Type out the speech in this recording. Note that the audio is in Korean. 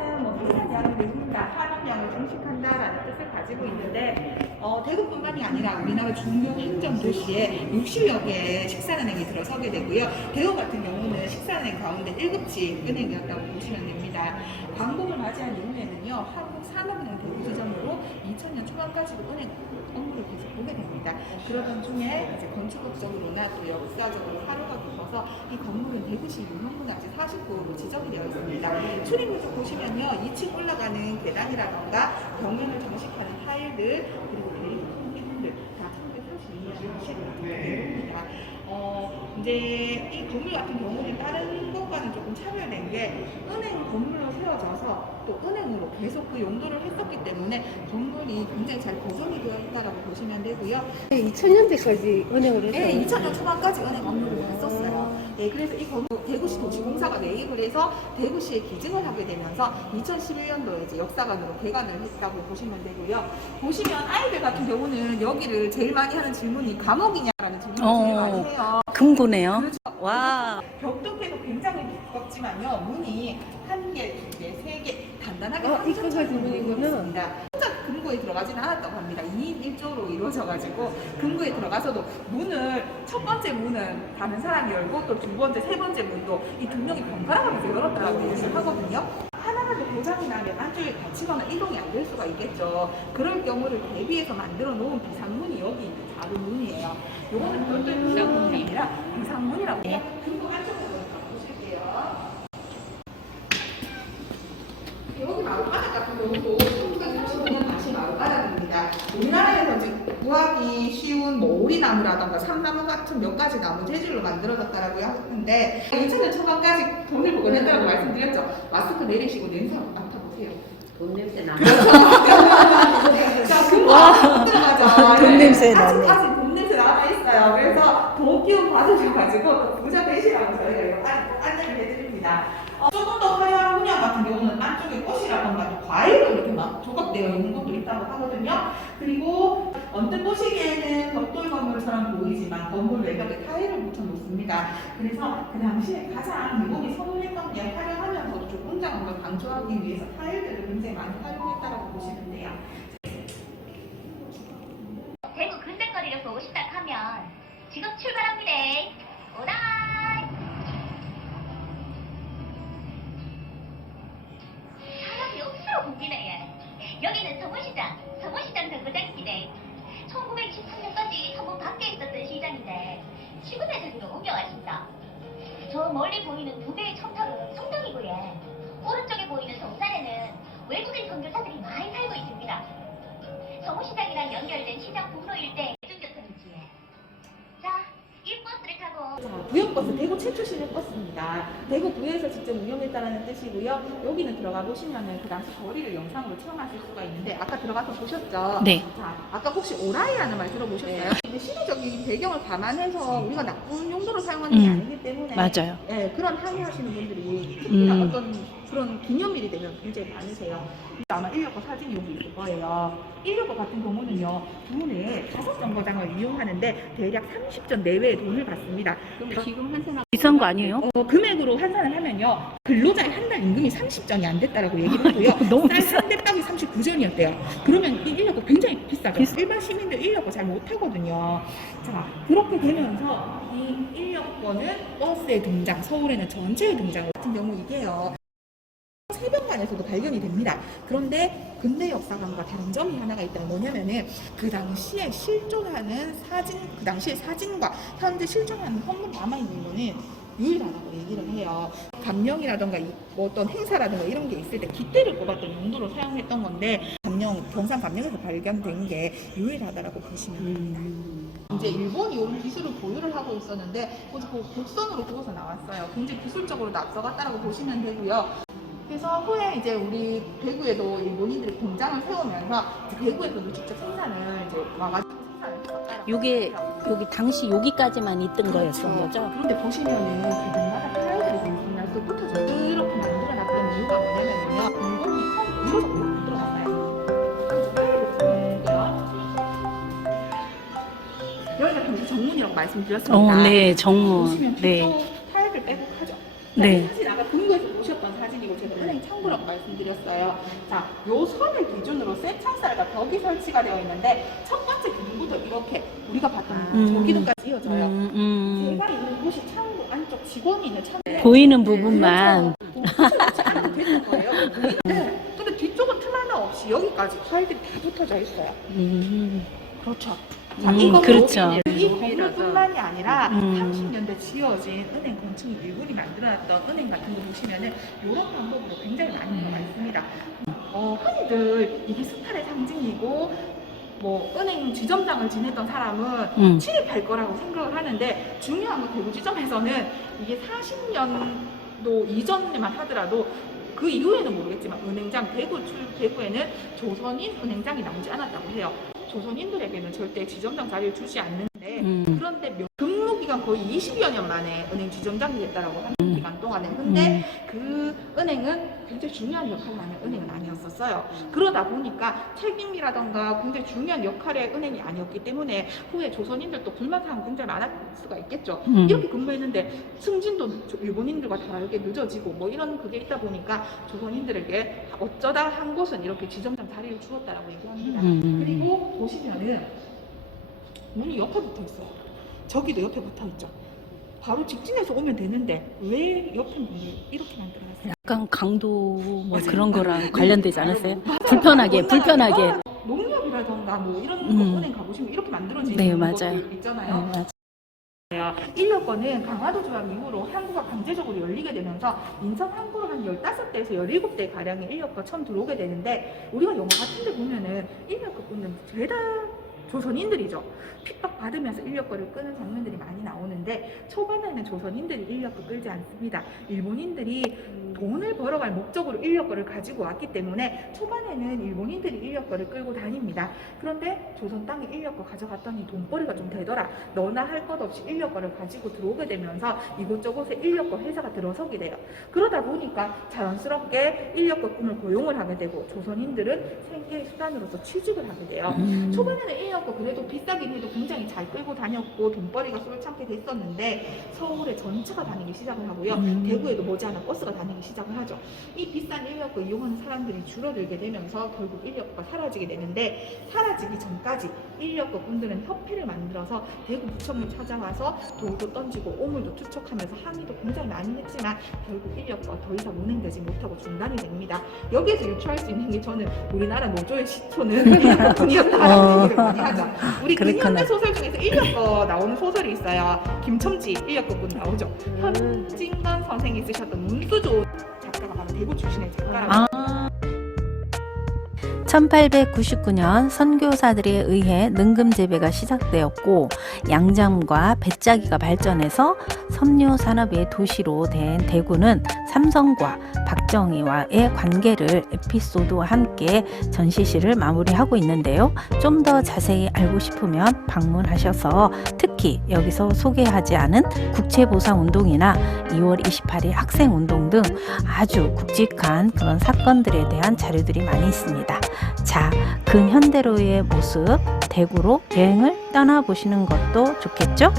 대구는 뭐 비슷한 이야기를 해줍니다. 산업령을 정식한다라는 뜻을 가지고 있는데 대구뿐만이 아니라 우리나라 중요 행정도시에 60여 개의 식산은행이 들어서게 되고요. 대구 같은 경우는 식산은행 가운데 1급지 은행이었다고 보시면 됩니다. 광복을 맞이한 이후에는요, 한국산업은행 대구 지점으로 2000년 초반까지도 은행 업무를 계속 보게 됩니다. 그러던 중에 이제 건축학적으로나 또 역사적으로 화려가 깊어서 이 건물은 대구시 유형문화재 49호로 지정이 되어 있습니다. 출입문을 보시면요, 2층 올라가는 계단이라던가 벽면을 장식하는 타일들, 그리고 대리석 기둥들 다 1942년 시로 되어있습니다. 이제 이 건물 같은 경우는 다른 것과는 조금 차별된 게 은행 건물로 세워져서 또 은행으로 계속 그 용도를 했었기 때문에 건물이 굉장히 잘 보존이 되어 있다고 보시면 되고요. 2000년대까지 은행을 했어요. 네, 2000년 초반까지 은행 업무를 했었어요. 네, 그래서 이 건물 대구시 도시공사가 매입을 해서 대구시에 기증을 하게 되면서 2011년도에 이제 역사관으로 개관을 했다고 보시면 되고요. 보시면 아이들 같은 경우는 여기를 제일 많이 하는 질문이 감옥이냐라는 질문을 제일 많이 해요. 금고네요. 그렇죠. 와. 벽돌께도 굉장히 두껍지만요, 문이 한 개, 두 개, 세 개 단단하게 입구가 질문이구나. 혼자 금고에 들어가지는 않았다고 합니다. 2인 1조로 이루어져가지고 금고에 들어가서도 문을 첫 번째 문은 다른 사람이 열고 또 두 번째, 세 번째 문도 이 두 명이 번갈아 가면서 열었다고 얘기를 하거든요. 하나라도 고장이 나면 안쪽에 갇히거나 이동이 안 될 수가 있겠죠. 그럴 경우를 대비해서 만들어 놓은 비상문이 여기 있는 작은 문이에요. 요거는 별도의 비상문이 아니라 비상문이라고 해요. 금고 안쪽으로 가보실게요. 여기 마을바닥 같은 경우도 1935년 당시 마을바닥입니다. 우리나라에서 이제 구하기 쉬운 뭐 오리나무라던가 삼나무 같은 몇 가지 나무 재질로 만들어졌다라고 하는데 2000년 초반까지 돈을 복원했다고 말씀드렸죠. 마스크 내리시고 냄새 한번 맡아보세요. 돈 냄새 나. 자, 금방 안 들어가죠. 돈 냄새 나네. 아직까지 돈 냄새 남아있어요. 그래서 돈 기운 받으셔가지고 부자 되시라고 저희가 이거 안내를 해드립니다. 조금 더 화려한 문양 같은 경우는 안쪽에 꽃이라던가 과일로 이렇게 막 조각되어 있는 것도 있다고 하거든요. 그리고 언뜻 보시기에는 벽돌 건물처럼 보이지만 건물 외벽에 타일을 붙여놓습니다. 그래서 그 당시에 가장 미국이 선호했던 게 화려하면서도 좀 웅장한 걸 강조하기 위해서 타일들을 굉장히 많이 활용했다고 보시면 돼요. 대구 근대거리를 보고 싶다 하면 지금 출발합니다. 오라이! 사람이 억수로 붐비네. 여기는 서문시장 정거장입니다. 1923년까지 서문 밖에 있었던 시장인데 지금의 저기로 옮겨왔습니다. 저 멀리 보이는 두 개의 첨탑은 성당이고요. 오른쪽에 보이는 동산에는 외국인 선교사들이 많이 살고 있습니다. 서문시장이랑 연결된 시장 분로 일대 대중교통이지요. 자, 1버스를 타고. 자, 부역버스, 대구 최초 시내버스입니다. 대구 부에서 직접 운영했다는 뜻이고요. 여기는 들어가 보시면은 그 당시 거리를 영상으로 체험하실 수가 있는데 아까 들어가서 보셨죠? 네. 자, 아까 혹시 오라이라는 말 들어보셨어요? 근데 시대적인 배경을 감안해서 우리가 나쁜 용도로 사용하는 게 아니기 때문에 맞아요. 예, 그런 항의하시는 분들이 특히나 어떤 그런 기념일이 되면 굉장히 많으세요. 아마 1력거 사진이 여기 있을 거예요. 1력거 같은 경우는요, 분에 5정거장을 이용하는데 대략 30전 내외의 돈을 받습니다. 그럼 지금 환산하고 비싼 거 아니에요? 금액으로 환산을 하면요, 근로자의 한 달 임금이 30전이 안 됐다라고 얘기를 했고요. 너무 쌀 비싸. 3대 값이 39전이었대요. 그러면 이 1력거 굉장히 비싸죠. 일반 시민들 1력거 잘 못하거든요. 자, 그렇게 되면서 이 1력거는 버스에 등장, 서울에는 전체에 등장 같은 경우 이게요. 새벽반에서도 발견이 됩니다. 그런데 근대 역사관과 다른 점이 하나가 있다면 뭐냐면은 그 당시에 실존하는 사진, 그 당시의 사진과 현재 실존하는 현물 남아있는 거는 유일하다고 얘기를 해요. 감령이라던가 뭐 어떤 행사라든가 이런 게 있을 때 깃대를 꼽았던 용도로 사용했던 건데 경상 감령에서 발견된 게 유일하다라고 보시면 됩니다. 이제 일본이 이런 기술을 보유를 하고 있었는데 곡선으로 그어서 나왔어요. 굉장히 기술적으로 앞서갔다라고 보시면 되고요. 그래서 후에 이제 우리 대구에도 일본인들이 공장을 세우면서 대구에서도 직접 생산을 이제 와가지고 생산을 해봤다라고. 요게 여기 당시 여기까지만 있던 거였던 거죠? 그런데 보시면은 가정마다 타일들이 정말 또 붙어서 이렇게 만들어놨던 이유가 뭐냐면요, 일본이 처음 이거서 만들어놨어요. 그래서 타일을 붙여볼게요. 여기가 당시 정문이라고 말씀드렸습니다. 네, 정문. 보시면 네. 타일을 빼곡하죠. 네. 사진 아까 근거에서 보셨던 사진이고 제가 은행 창 통그룹 말씀드렸어요. 자, 요 선을 기준으로 쇠창살과 벽이 설치가 되어 있는데 첫 번째 기둥부터 이렇게 우리가 봤던 저 기둥까지 이어져요. 제가 있는 곳이 창고 안쪽 직원이 있는 창고 보이는 부분만. 되는 거예요. 네. 근데 뒤쪽은 틈 하나 없이 여기까지 타일들이 다 붙어져 있어요. 그렇죠. 자, 이거 그렇죠. 이 건물뿐만이 아니라 30년대 지어진 은행 건축 일군이 만들어놨던 은행 같은 거 보시면은 이런 방법으로 굉장히 많이 들어가 있습니다. 흔히들 이게 스타일의 상징이고 뭐 은행 지점장을 지냈던 사람은 침입할 거라고 생각을 하는데 중요한 건 대구 지점에서는 이게 40년도 이전에만 하더라도 그 이후에는 모르겠지만 은행장 대구에는 조선인 은행장이 나오지 않았다고 해요. 조선인들에게는 절대 지점장 자리를 주지 않는데 그런데 근무기간 거의 20여 년 만에 은행 지점장이 됐다라고 하는 기간 동안에 근데 그 은행은 굉장히 중요한 역할을 하는 은행은 아니었었어요. 그러다 보니까 책임이라던가 굉장히 중요한 역할의 은행이 아니었기 때문에 후에 조선인들도 불만사항 굉장히 많을 수가 있겠죠. 이렇게 근무했는데 승진도 일본인들과 다르게 늦어지고 뭐 이런 그게 있다 보니까 조선인들에게 어쩌다 한 곳은 이렇게 지점장 자리를 주었다라고 얘기합니다. 그리고 보시면은 문이 옆에 붙어 있어요. 저기도 옆에 붙어 있죠. 바로 직진해서 오면 되는데 왜 옆에 문을 이렇게 만들어놨어요? 약간 강도 뭐 맞아요. 그런 거랑 관련되지 않았어요? 불편하게. 농협이라던가 뭐 이런 거 은행 가보시면 이렇게 만들어지는 네, 맞아요. 것들 있잖아요. 맞아요. 인력거는 강화도 조약 이후로 항구가 강제적으로 열리게 되면서 인천 항구로 한 15대에서 17대 가량의 인력거 처음 들어오게 되는데 우리가 영화 같은 데 보면은 인력거꾼은 죄다 조선인들이죠. 핍박받으면서 인력거를 끄는 장면들이 많이 나오는데 초반에는 조선인들이 인력거 끌지 않습니다. 일본인들이 돈을 벌어갈 목적으로 인력거를 가지고 왔기 때문에 초반에는 일본인들이 인력거를 끌고 다닙니다. 그런데 조선 땅에 인력거 가져갔더니 돈벌이가 좀 되더라. 너나 할 것 없이 인력거를 가지고 들어오게 되면서 이곳저곳에 인력거 회사가 들어서게 돼요. 그러다 보니까 자연스럽게 인력거꾼을 고용을 하게 되고 조선인들은 생계의 수단으로서 취직을 하게 돼요. 초반에는 인력거 그래도 비싸긴 해도 굉장히 잘 끌고 다녔고 돈벌이가 솔창게 됐었는데 서울에 전차가 다니기 시작을 하고요. 대구에도 머지않아 버스가 다니기 시작을 하죠. 이 비싼 인력거 이용하는 사람들이 줄어들게 되면서 결국 인력거가 사라지게 되는데 사라지기 전까지 인력거꾼들은 협회를 만들어서 대구 부천을 찾아와서 돌도 던지고 오물도 투척하면서 항의도 굉장히 많이 했지만 결국 인력거가 더 이상 운행되지 못하고 중단이 됩니다. 여기에서 유추할 수 있는 게 저는 우리나라 노조의 시초는 인력거뿐이었다라는 얘기를 많이 하죠. 우리 근현대 소설 중에서 인력거 나오는 소설이 있어요. 김첨지 인력거꾼 나오죠. 현진건 선생이 쓰셨던 문수조 작가가 바로 대구 출신의 작가라고. 1899년 선교사들에 의해 능금 재배가 시작되었고 양장과 배짜기가 발전해서 섬유 산업의 도시로 된 대구는 삼성과 박정희와의 관계를 에피소드와 함께 전시실을 마무리하고 있는데요. 좀 더 자세히 알고 싶으면 방문하셔서 특히 여기서 소개하지 않은 국채보상운동이나 2월 28일 학생운동 등 아주 굵직한 그런 사건들에 대한 자료들이 많이 있습니다. 자, 근현대로의 모습, 대구로 여행을 떠나보시는 것도 좋겠죠?